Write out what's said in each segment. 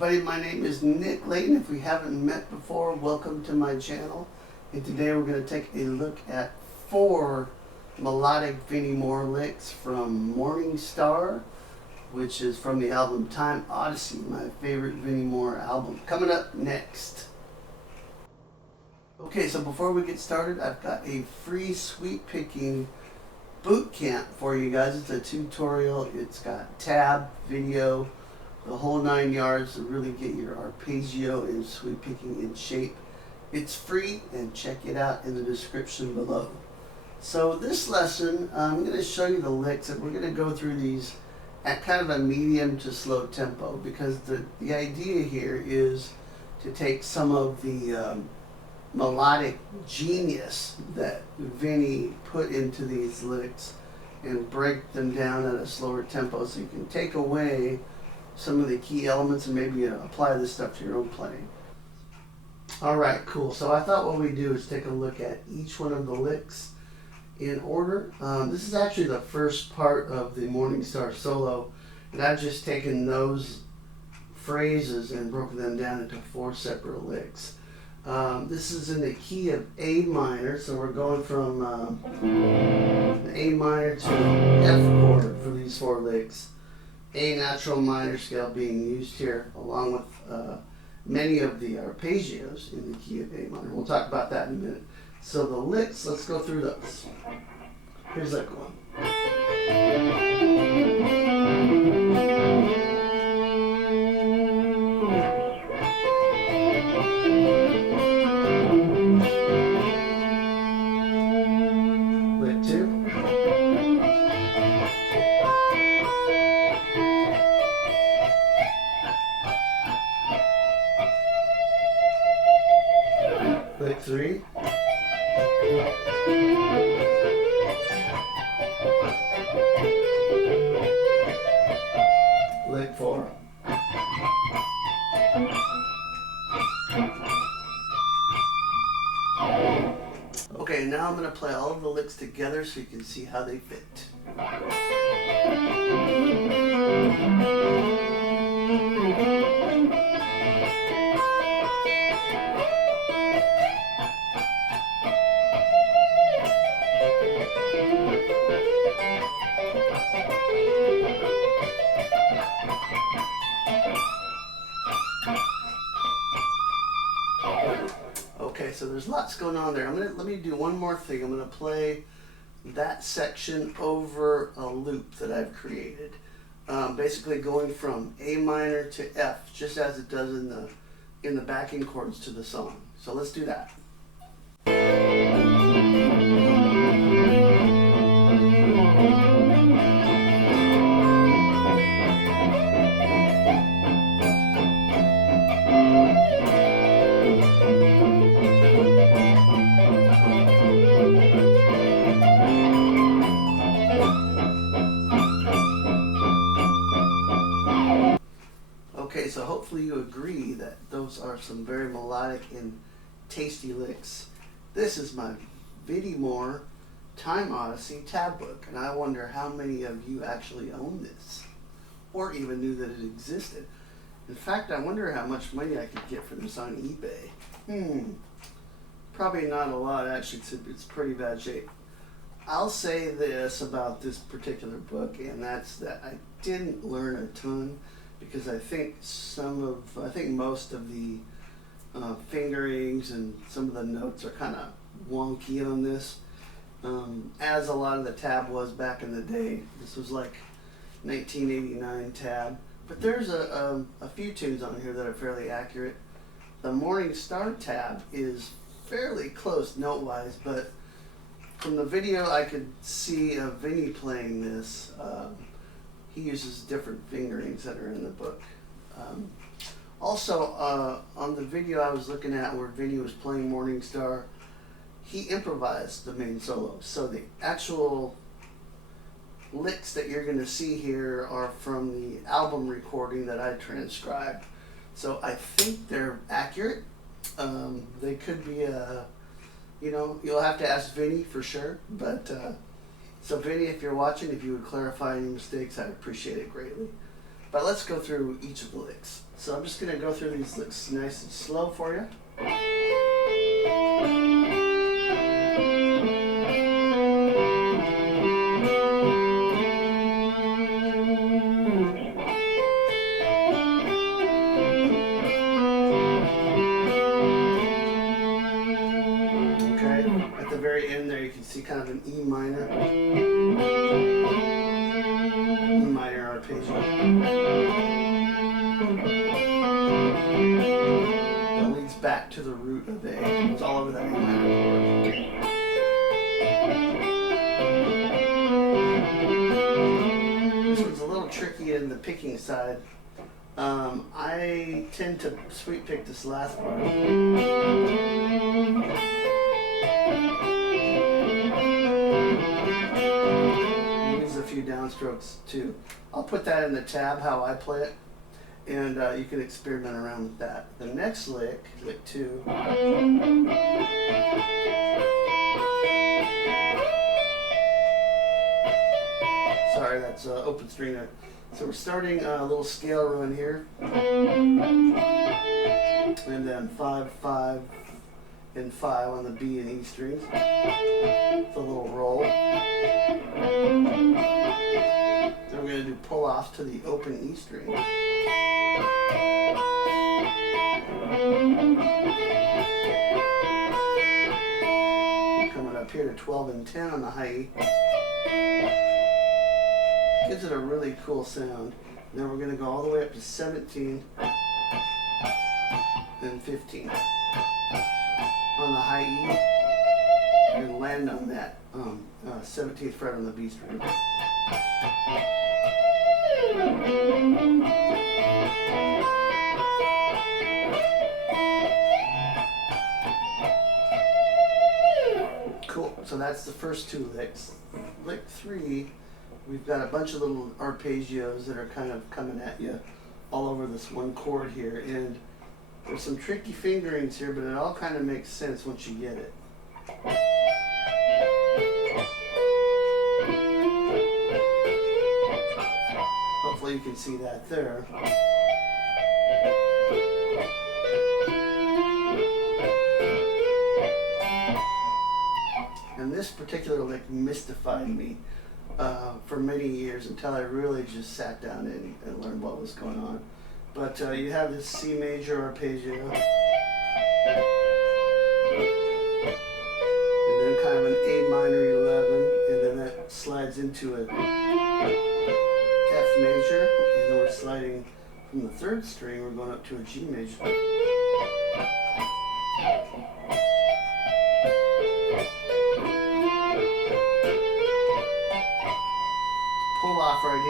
everybody, my name is Nick Layton. If we haven't met before, welcome to my channel. And today we're going to take a look at 4 melodic Vinnie Moore licks from Morning Star, which is from the album Time Odyssey, my favorite Vinnie Moore album. Coming up next. Okay, so before we get started, I've got a free sweet picking boot camp for you guys. It's a tutorial. It's got tab, video, the whole 9 yards to really get your arpeggio and sweep picking in shape. It's free, and check it out in the description below. So this lesson, I'm going to show you the licks, and we're going to go through these at kind of a medium to slow tempo, because the idea here is to take some of the melodic genius that Vinnie put into these licks and break them down at a slower tempo, so you can take away some of the key elements and maybe apply this stuff to your own playing. Alright, cool. So I thought what we do is take a look at each one of the licks in order. This is actually the first part of the Morning Star solo, and I've just taken those phrases and broken them down into 4 separate licks. This is in the key of A minor, so we're going from the A minor to F chord for these 4 licks. A natural minor scale being used here, along with many of the arpeggios in the key of A minor. We'll talk about that in a minute. So the licks, let's go through those. Here's lick 1. Lick 2. Lick 3. Lick 4. Okay, now I'm going to play all of the licks together so you can see how they fit. Okay, so there's lots going on there. Let me do one more thing. I'm gonna play that section over a loop that I've created, basically going from A minor to F, just as it does in the backing chords to the song. So let's do that. Okay, so hopefully you agree that those are some very melodic and tasty licks. This is my Vinnie Moore Time Odyssey Tab Book, and I wonder how many of you actually own this or even knew that it existed. In fact, I wonder how much money I could get for this on eBay. Probably not a lot, actually. It's pretty bad shape. I'll say this about this particular book, and that's that I didn't learn a ton, because I think most of the fingerings and some of the notes are kind of wonky on this, as a lot of the tab was back in the day. This was like 1989 tab, but there's a few tunes on here that are fairly accurate. The Morning Star tab is fairly close note-wise, but from the video I could see Vinnie playing this. He uses different fingerings that are in the book. Also, on the video I was looking at where Vinnie was playing Morning Star, he improvised the main solo. So the actual licks that you're going to see here are from the album recording that I transcribed. So I think they're accurate. They could be, you'll have to ask Vinnie for sure, but so Vinnie, if you're watching, if you would clarify any mistakes, I'd appreciate it greatly. But let's go through each of the licks. So I'm just going to go through these licks nice and slow for you. Okay, at the very end there you can see kind of an E minor. E minor arpeggio. That leads back to the root of the A. It's all over that A minor chord. This one's a little tricky in the picking side. I tend to sweep pick this last part. Use a few downstrokes too. I'll put that in the tab how I play it, and you can experiment around with that. The next lick, lick 2. Sorry, that's open string there. So we're starting a little scale run here, and then 5, 5, and 5 on the B and E strings. It's a little roll. Then we're going to do pull-offs to the open E string. Coming up here to 12 and 10 on the high E. Gives it a really cool sound. Then we're going to go all the way up to 17 and 15 on the high E, and land on that 17th fret on the B string. Cool. So that's the first 2 licks. Lick 3. We've got a bunch of little arpeggios that are kind of coming at you all over this one chord here, and there's some tricky fingerings here, but it all kind of makes sense once you get it. Hopefully you can see that there. And this particular lick mystified me for many years until I really just sat down and learned what was going on. But you have this C major arpeggio, and then kind of an A minor 11, and then that slides into a F major, and then we're sliding from the 3rd string, we're going up to a G major. Pull off right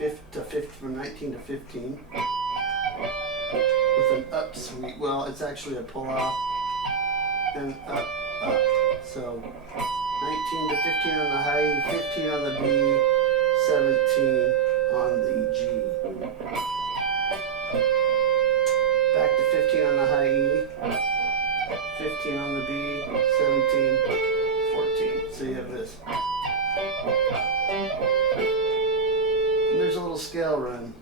here, 5th to 5th from 19 to 15, with an up sweep. Well, it's actually a pull off, and up, up. So 19 to 15 on the high E, 15 on the B, 17 on the G. Back to 15 on the high E, 15 on the B, 17, 14. So you have this. And there's a little scale run.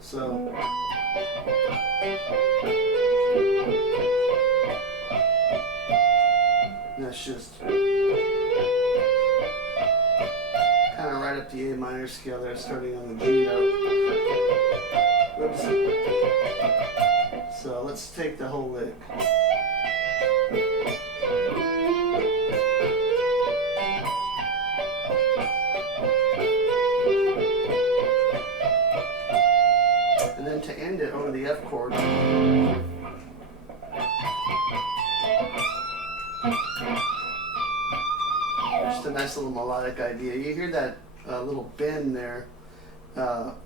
So that's just kind of right up the A minor scale there, starting on the G note. Whoops. So let's take the whole lick. And then to end it over the F chord. Just a nice little melodic idea. You hear that little bend there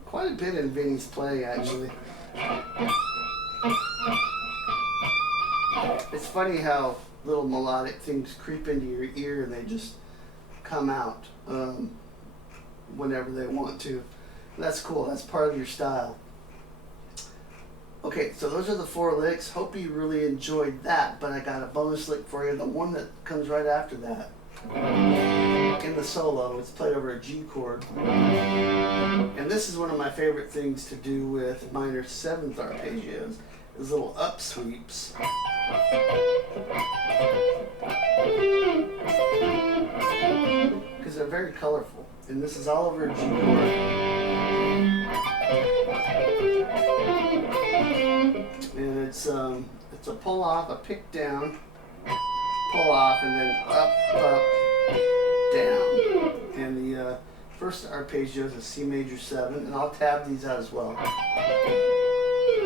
quite a bit in Vinnie's playing, actually. It's funny how little melodic things creep into your ear and they just come out whenever they want to. That's cool. That's part of your style. Okay, so those are the 4 licks. Hope you really enjoyed that, but I got a bonus lick for you, the one that comes right after that. In the the solo, it's played over a G chord. And this is one of my favorite things to do with minor 7th arpeggios, is little up sweeps. Because they're very colorful. And this is all over a G chord. And it's a pull off, a pick down, pull off, and then up, down. And the first arpeggio is a C major 7, and I'll tab these out as well.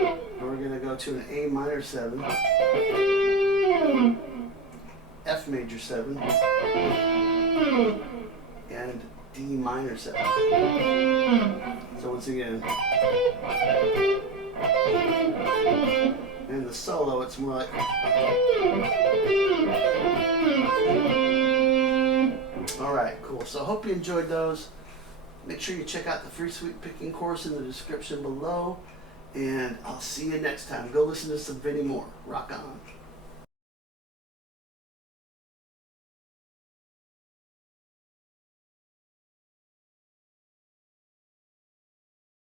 And we're going to go to an A minor 7, F major 7, and D minor 7. So once again, and the solo, it's more like. Alright, cool. So I hope you enjoyed those. Make sure you check out the free sweep picking course in the description below. And I'll see you next time. Go listen to some Vinnie Moore. Rock on.